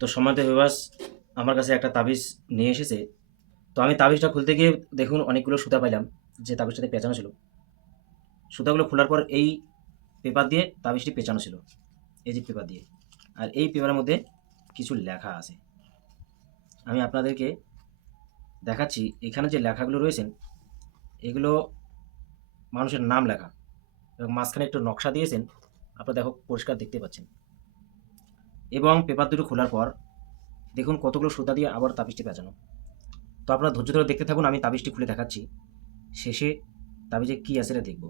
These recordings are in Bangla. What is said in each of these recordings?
তো সম্মানিত ভিউয়ার্স, আমার কাছে একটা তাবিজ নিয়ে এসেছে। তো আমি তাবিজটা খুলতে গিয়ে দেখুন অনেকগুলো সুতা পাইলাম, যে তাবিজটাতে পেঁচানো ছিল। সুতাগুলো খোলার পর এই পেপার দিয়ে তাবিজটি পেঁচানো ছিল, এই যে পেপার দিয়ে। আর এই পেপারের মধ্যে কিছু লেখা আছে। আমি আপনাদেরকে দেখাচ্ছি। এখানে যে লেখাগুলো রয়েছেন, এগুলো মানুষের নাম লেখা, এবং মাঝখানে একটু নকশা দিয়েছেন, আপনারা দেখো পরিষ্কার দেখতে পাচ্ছেন। এবং পেপার দুটো খোলার পর দেখুন কতগুলো সুতা দিয়ে আবার তাবিজটি পেঁচানো। তো আপনারা ধৈর্য ধরে দেখতে থাকুন, আমি তাবিজটি খুলে দেখাচ্ছি। শেষে তাবিজে কি আছে এটা দেখব।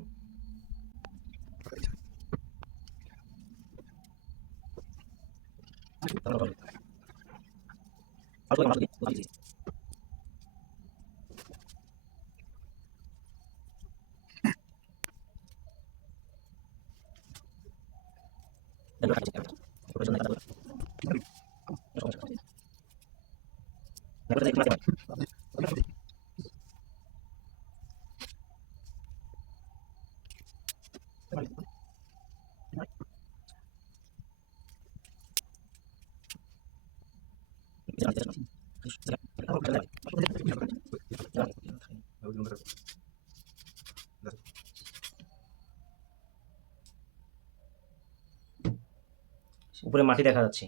উপরে মাটি দেখা যাচ্ছে।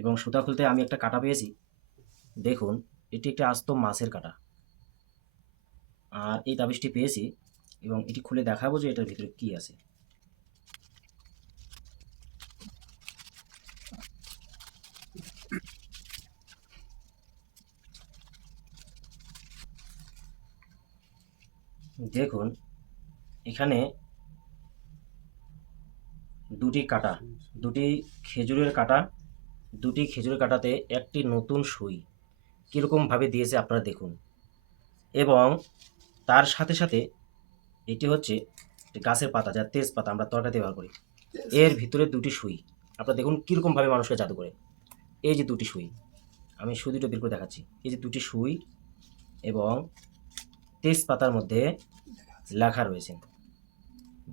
এবং সুতা খুলতে আমি একটা কাটা পেয়েছি। দেখুন, এটি একটি আস্ত মাছের কাটা। আর এই তাবিজটি পেয়েছি, এবং এটি খুলে দেখাবো যে এটার ভিতরে কি আছে। দেখুন, এখানে দুটি কাটা, দুটি খেজুরের কাটা, দুটি খেজুরের কাটাতে একটি নতুন সুই কীরকমভাবে দিয়েছে আপনারা দেখুন। এবং তার সাথে সাথে এটি হচ্ছে গাছের পাতা, যা তেজপাতা আমরা তরকারিতে ব্যবহার করি। এর ভিতরে দুটি সুই, আপনারা দেখুন কীরকমভাবে মানুষকে জাদু করে। এই যে দুটি সুই, আমি সুই দুটো বের করে দেখাচ্ছি। এই যে দুটি সুই, এবং তেজপাতার মধ্যে লেখা রয়েছে,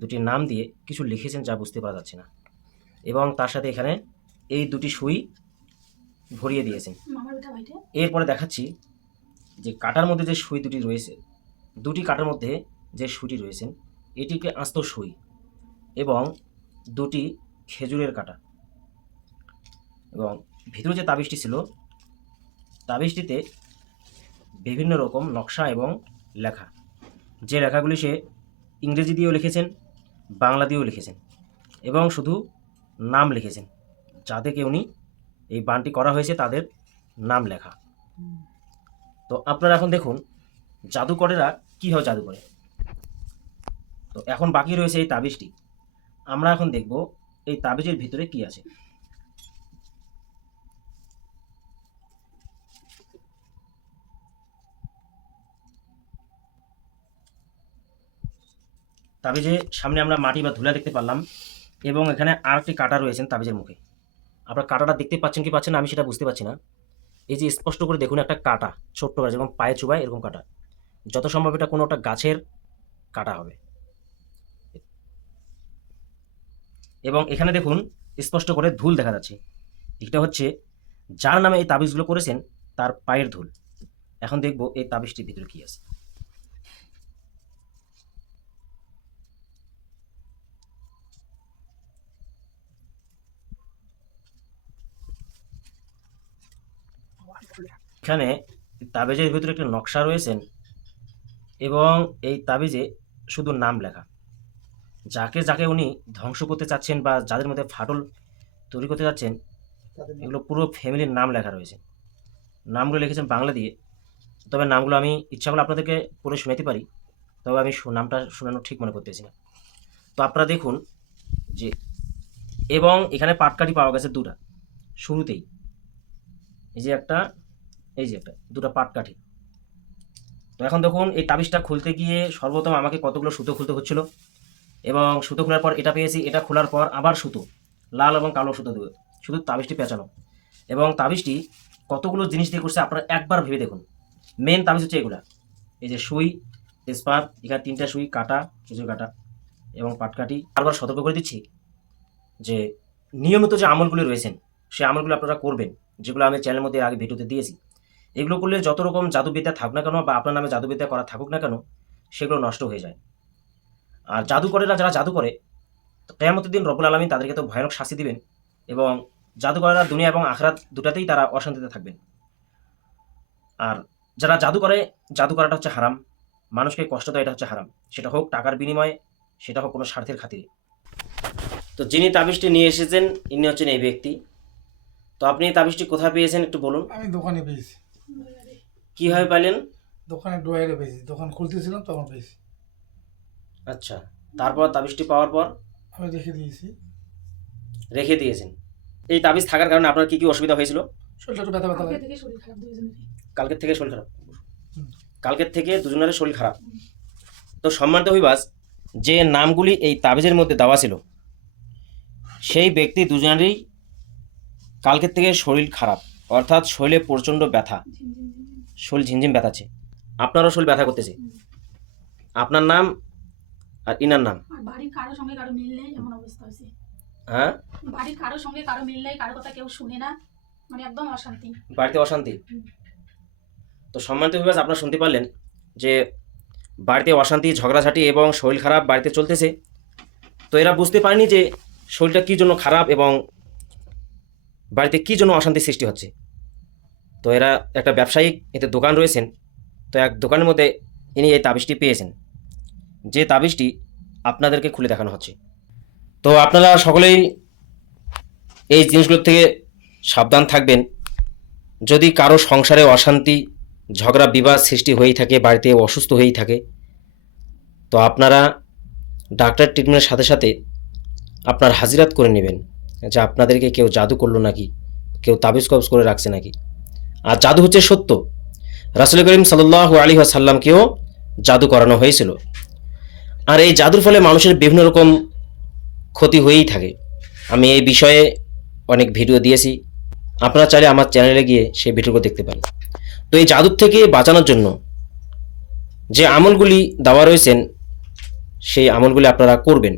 দুটি নাম দিয়ে কিছু লিখেছেন যা বুঝতে পারা যাচ্ছে না। এবং তার সাথে এখানে এই দুটি সুই ভরিয়ে দিয়েছেন। এরপরে দেখাচ্ছি যে কাটার মধ্যে যে সুই দুটি রয়েছে, দুটি কাটার মধ্যে যে সুইটি রয়েছেন, এটিকে আস্ত সুই, এবং দুটি খেজুরের কাটা। এবং ভিতরে যে তাবিজটি ছিল, তাবিজটিতে বিভিন্ন রকম নকশা এবং লেখা, যে লেখাগুলি সে ইংরেজি দিয়েও লিখেছেন, বাংলা দিয়েও লিখেছেন, এবং শুধু নাম লিখেছেন, যাদেরকে উনি এই বানটি করা হয়েছে তাদের নাম লেখা। তো আপনারা এখন দেখুন জাদুকরেরা কীভাবে জাদু করে। তো এখন বাকি রয়েছে এই তাবিজটি। আমরা এখন দেখব এই তাবিজের ভিতরে কি আছে। তাবিজের সামনে আমরা মাটি বা ধুলা দেখতে পারলাম, এবং এখানে আর একটি কাটা রয়েছেন তাবিজের মুখে। আপনারা কাটাটা দেখতে পাচ্ছেন কি পাচ্ছেন না আমি সেটা বুঝতে পারছি না। এই যে স্পষ্ট করে দেখুন একটা কাটা, ছোট্ট কাটা, যেরকম পায়ে চুবায় এরকম কাটা। যত সম্ভব এটা কোনো একটা গাছের কাটা হবে। এবং এখানে দেখুন স্পষ্ট করে ধুল দেখা যাচ্ছে। এটা হচ্ছে যার নামে এই তাবিজগুলো করেছেন তার পায়ের ধুল। এখন দেখব এই তাবিজটির ভিতরে কি আছে। এখানে তাবিজের ভিতরে একটা নকশা রয়েছেন, এবং এই তাবিজে শুধু নাম লেখা। যাকে যাকে উনি ধ্বংস করতে চাচ্ছেন বা যাদের মধ্যে ফাটল তৈরি করতে যাচ্ছেন, এগুলো পুরো ফ্যামিলির নাম লেখা রয়েছে। নামগুলো লিখেছেন বাংলা দিয়ে, তবে নামগুলো আমি ইচ্ছা করলে আপনাদেরকে পড়ে শোনাতে পারি। তবে আমি নামটা শোনানো ঠিক মনে করতেছি না। তো আপনারা দেখুন যে, এবং এখানে পাটকাঠি পাওয়া গেছে দুটা শুরুতেই, এই যে একটা, এই যে একটা, দুটো পাটকাঠি। তো এখন দেখুন এই তাবিজটা খুলতে গিয়ে সর্বপ্রথম আমাকে কতগুলো সুতো খুলতে হচ্ছিল, এবং সুতো খোলার পর এটা পেয়েছি, এটা খোলার পর আবার সুতো, লাল এবং কালো সুতো দিয়ে শুধু তাবিজটি পেঁচানো। এবং তাবিজটি কতগুলো জিনিস দিয়ে করছে আপনারা একবার ভেবে দেখুন। মেন তাবিজ হচ্ছে এগুলা, এই যে সুই, তেজপাত, এখানে 3টা সুই, কাটা, খেজুর কাটা এবং পাটকাঠি। বারবার সতর্ক করে দিচ্ছি যে নিয়মিত যে আমলগুলি রয়েছেন সেই আমলগুলো আপনারা করবেন, যেগুলো আমি চ্যানেলের মধ্যে আগে ভিডিওতে দিয়েছি। এগুলো করলে যত রকম জাদুবিদ্যা থাকুক না কেন বা আপনার নামে জাদুবিদ্যা করা থাকুক না কেন, সেগুলো নষ্ট হয়ে যায়। আর জাদুকরেরা যারা জাদু করে, কিয়ামতের দিন রব্বুল আলামিন তাদেরকে তো ভয়ানক শাস্তি দিবেন, এবং জাদুকরেরা দুনিয়া এবং আখিরাত দুটাতেই তারা অশান্তিতে থাকবেন। আর যারা জাদু করে, জাদু করাটা হচ্ছে হারাম, মানুষকে কষ্ট দেয়, এটা হচ্ছে হারাম, সেটা হোক টাকার বিনিময়ে, সেটা হোক কোনো স্বার্থের খাতিরে। তো যিনি তাবিজটি নিয়ে এসেছেন ইনি হচ্ছেন এই ব্যক্তি। তো আপনি এই তাবিজটি কোথায় পেয়েছেন একটু বলুন। আমি দোকানে পেয়েছি, কীভাবে পাইলেন? দোকানে ড্রয়ারে পেয়েছি, দোকান খুলতেছিলাম তখন পেয়েছি। আচ্ছা, তারপর তাবিজটি পাওয়ার পর আমি রেখে দিয়েছি। রেখে দিয়েছেন। এই তাবিজ থাকার কারণে আপনার কি কি অসুবিধা হয়েছিল? শরীরটা একটু ব্যথা ব্যথা কালকে লাগে। থেকে শরীর খারাপ দুইজনেরই। কালকের থেকে শরীর খারাপ? হুম। কালকের থেকে দুজনের শরীর খারাপ। তো সম্মানিত হইবাস, যে নামগুলি এই তাবিজের মধ্যে দেওয়া ছিল সেই ব্যক্তি দুজনেরই কালকের থেকে শরীর খারাপ, অর্থাৎ শরীরে প্রচণ্ড ব্যথা, ঝিমঝিম ঝিমঝিম। শরীর ঝিমঝিম ব্যথাচ্ছে। আপনারও শরীর ব্যথা করতেছে। হুম। আপনার নাম আর ইনার নাম, আর বাড়ির কারোর সঙ্গে কারো মিল নেই, এমন অবস্থা হয়েছে। হ্যাঁ, বাড়ির কারোর সঙ্গে কারো মিল নেই, কারো কথা কেউ শুনে না, মানে একদম অশান্তি। বাড়িতে অশান্তি। হুম। তো সম্মানিত হইবাস, আপনারা শুনতে পারলেন যে বাড়িতে অশান্তি, ঝগড়াঝাটি এবং শরীর খারাপ বাড়িতে চলতেছে। তো এরা বুঝতে পারেনি যে শরীরটা কী জন্য খারাপ এবং বাড়িতে কী জন্য অশান্তি সৃষ্টি হচ্ছে। তো এরা একটা ব্যবসায়িক এতে দোকান রয়েছেন, তো এক দোকানের মধ্যে ইনি এই তাবিজটি পেয়েছেন, যে তাবিজটি আপনাদেরকে খুলে দেখানো হচ্ছে। তো আপনারা সকলেই এই জিনিসগুলোর থেকে সাবধান থাকবেন। যদি কারো সংসারে অশান্তি, ঝগড়া, বিবাদ সৃষ্টি হয়েই থাকে, বাড়িতে অসুস্থ হয়েই থাকে, তো আপনারা ডাক্তার ট্রিটমেন্টের সাথে সাথে আপনার হাজিরাত করে নেবেন যে আপনাদেরকে কেউ জাদু করলো নাকি, কেউ তাবিজ কবজ করে রাখছে নাকি। আর জাদু হচ্ছে সত্য। রাসূল করিম সাল্লাল্লাহু আলাইহি ওয়াসাল্লামকেও জাদু করানো হয়েছিল। আর এই জাদুর ফলে মানুষের বিভিন্ন রকম ক্ষতি হয়েই থাকে। আমি এই বিষয়ে অনেক ভিডিও দিয়েছি, আপনারা চাইলে আমার চ্যানেলে গিয়ে সেই ভিডিওগুলো দেখতে পারেন। তো এই জাদুর থেকে বাঁচানোর জন্য যে আমলগুলি দেওয়া রয়েছেন সেই আমলগুলি আপনারা করবেন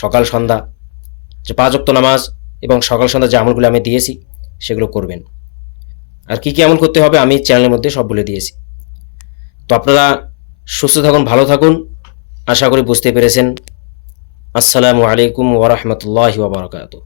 সকাল সন্ধ্যা, যে 5 ওয়াক্ত নামাজ এবং সকাল সন্ধ্যা যে আমলগুলি আমি দিয়েছি সেগুলো করবেন। আর কী কী আমল করতে হবে আমি চ্যানেলের মধ্যে সব বলে দিয়েছি। তো আপনারা সুস্থ থাকুন, ভালো থাকুন, আশা করি বুঝতে পেরেছেন। আসসালামু আলাইকুম ওয়া রাহমাতুল্লাহি ওয়া বারাকাতুহু।